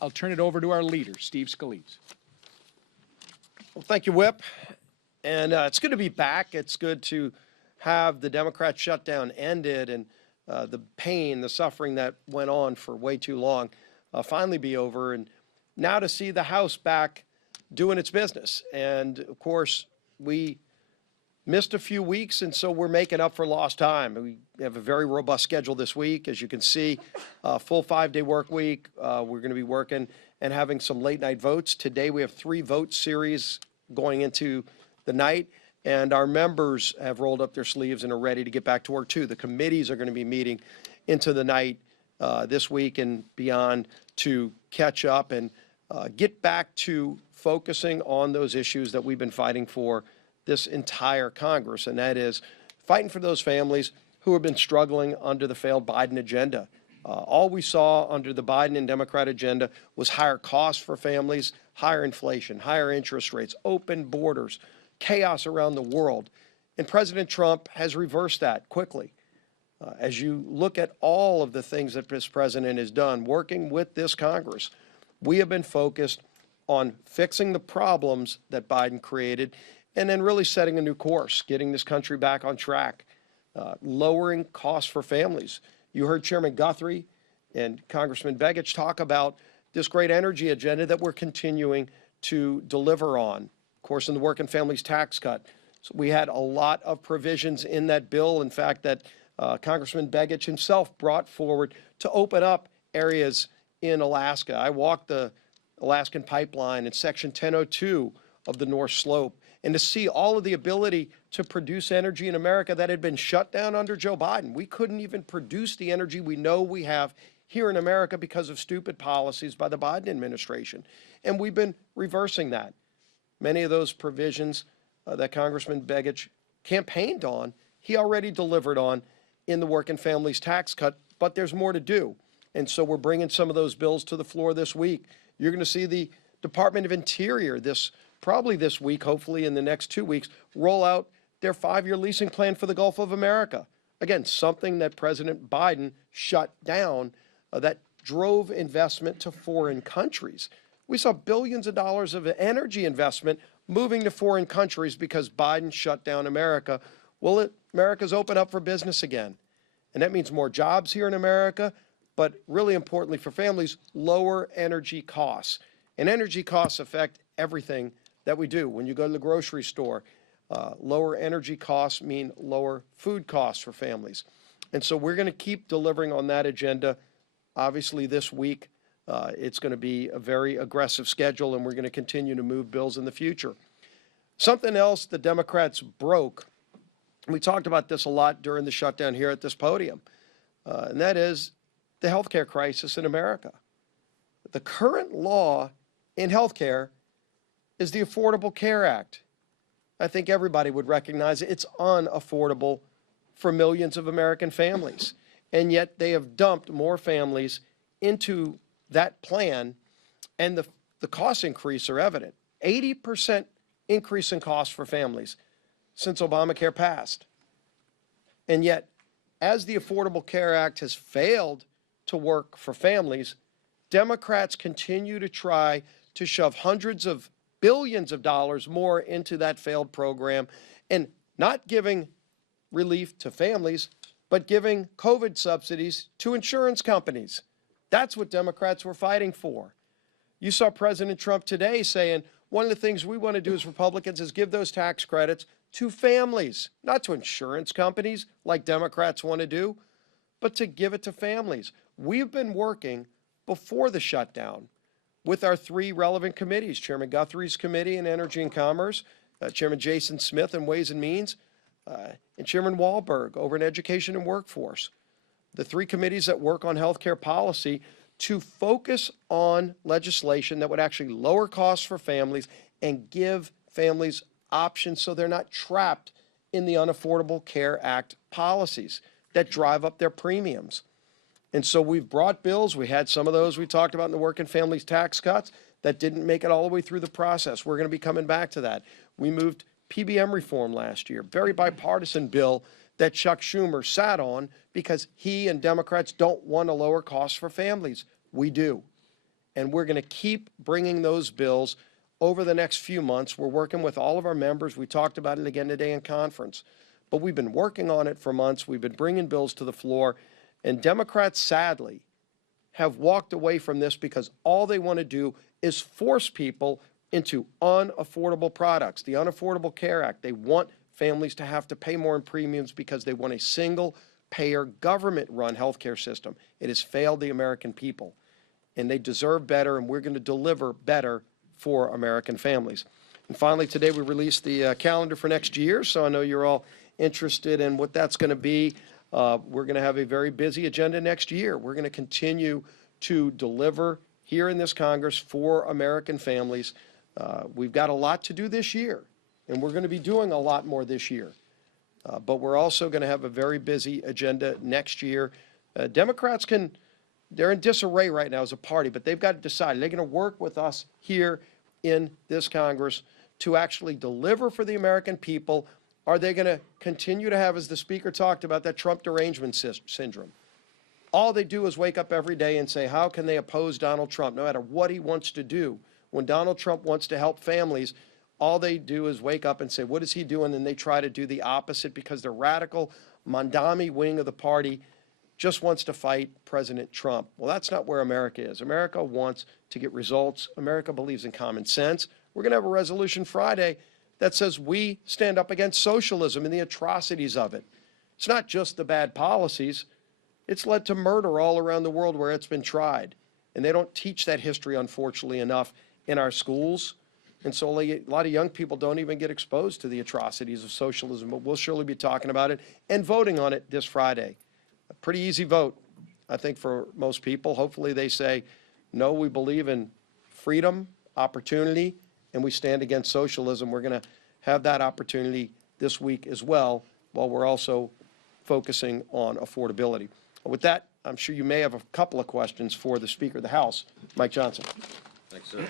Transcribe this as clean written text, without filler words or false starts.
I'll turn it over to our leader, Steve Scalise. Well, thank you, Whip. And it's good to be back. It's good to have the Democrat shutdown ended and the pain, the suffering that went on for way too long finally be over. And now to see the House back doing its business. And of course, we missed a few weeks, and so we're making up for lost time. We have a very robust schedule this week. As you can see, full 5-day work week. We're going to be working and having some late night votes. Today we have 3 vote series going into the night, and our members have rolled up their sleeves and are ready to get back to work too. The committees are going to be meeting into the night this week and beyond to catch up and get back to focusing on those issues that we've been fighting for this entire Congress, and that is fighting for those families who have been struggling under the failed Biden agenda. All we saw under the Biden and Democrat agenda was higher costs for families, higher inflation, higher interest rates, open borders, chaos around the world. And President Trump has reversed that quickly. As you look at all of the things that this president has done, working with this Congress, we have been focused on fixing the problems that Biden created and then really setting a new course, getting this country back on track, lowering costs for families. You heard Chairman Guthrie and Congressman Begich talk about this great energy agenda that we're continuing to deliver on. Of course, in the working families tax cut, so we had a lot of provisions in that bill, in fact, that Congressman Begich himself brought forward to open up areas in Alaska. I walked the Alaskan pipeline in Section 1002 of the North Slope, and to see all of the ability to produce energy in America that had been shut down under Joe Biden. We couldn't even produce the energy we know we have here in America because of stupid policies by the Biden administration. And we've been reversing that. Many of those provisions that Congressman Begich campaigned on, he already delivered on in the working families tax cut, but there's more to do. And so we're bringing some of those bills to the floor this week. You're going to see the Department of Interior probably this week, hopefully in the next 2 weeks, roll out their 5-year leasing plan for the Gulf of America. Again, something that President Biden shut down that drove investment to foreign countries. We saw billions of dollars of energy investment moving to foreign countries because Biden shut down America. Well, America's open up for business again. And that means more jobs here in America, but really importantly for families, lower energy costs. And energy costs affect everything that we do. When you go to the grocery store, lower energy costs mean lower food costs for families. And so we're going to keep delivering on that agenda. Obviously, this week, it's going to be a very aggressive schedule, and we're going to continue to move bills in the future. Something else the Democrats broke, and we talked about this a lot during the shutdown here at this podium, and that is the health care crisis in America. The current law in health care is the Affordable Care Act. I think everybody would recognize it. It's unaffordable for millions of American families. And yet they have dumped more families into that plan, and the cost increase are evident. 80% increase in costs for families since Obamacare passed. And yet, as the Affordable Care Act has failed to work for families, Democrats continue to try to shove hundreds of billions of dollars more into that failed program and not giving relief to families, but giving COVID subsidies to insurance companies. That's what Democrats were fighting for. You saw President Trump today saying one of the things we want to do as Republicans is give those tax credits to families, not to insurance companies like Democrats want to do, but to give it to families. We've been working before the shutdown with our 3 relevant committees, Chairman Guthrie's committee in Energy and Commerce, Chairman Jason Smith in Ways and Means, and Chairman Wahlberg over in Education and Workforce. The 3 committees that work on health care policy to focus on legislation that would actually lower costs for families and give families options so they're not trapped in the Unaffordable Care Act policies that drive up their premiums. And so we've brought bills. We had some of those we talked about in the working families tax cuts that didn't make it all the way through the process. We're going to be coming back to that. We moved PBM reform last year, very bipartisan bill that Chuck Schumer sat on because he and Democrats don't want to lower costs for families. We do. And we're going to keep bringing those bills over the next few months. We're working with all of our members. We talked about it again today in conference. But we've been working on it for months. We've been bringing bills to the floor. And Democrats, sadly, have walked away from this because all they want to do is force people into unaffordable products. The Unaffordable Care Act, they want families to have to pay more in premiums because they want a single-payer, government-run health care system. It has failed the American people, and they deserve better, and we're going to deliver better for American families. And finally, today we released the calendar for next year, so I know you're all interested in what that's going to be. We're going to have a very busy agenda next year. We're going to continue to deliver here in this Congress for American families. We've got a lot to do this year, and we're going to be doing a lot more this year. But we're also going to have a very busy agenda next year. Democrats they're in disarray right now as a party, but they've got to decide. They're going to work with us here in this Congress to actually deliver for the American people. Are they going to continue to have, as the Speaker talked about, that Trump derangement syndrome? All they do is wake up every day and say, how can they oppose Donald Trump, no matter what he wants to do? When Donald Trump wants to help families, all they do is wake up and say, what is he doing? And they try to do the opposite because the radical Mondami wing of the party just wants to fight President Trump. Well, that's not where America is. America wants to get results. America believes in common sense. We're going to have a resolution Friday that says we stand up against socialism and the atrocities of it. It's not just the bad policies. It's led to murder all around the world where it's been tried. And they don't teach that history, unfortunately, enough in our schools. And so a lot of young people don't even get exposed to the atrocities of socialism. But we'll surely be talking about it and voting on it this Friday. A pretty easy vote, I think, for most people. Hopefully they say, no, we believe in freedom, opportunity, and we stand against socialism. We're going to have that opportunity this week as well, while we're also focusing on affordability. With that, I'm sure you may have a couple of questions for the Speaker of the House, Mike Johnson. Thanks, sir.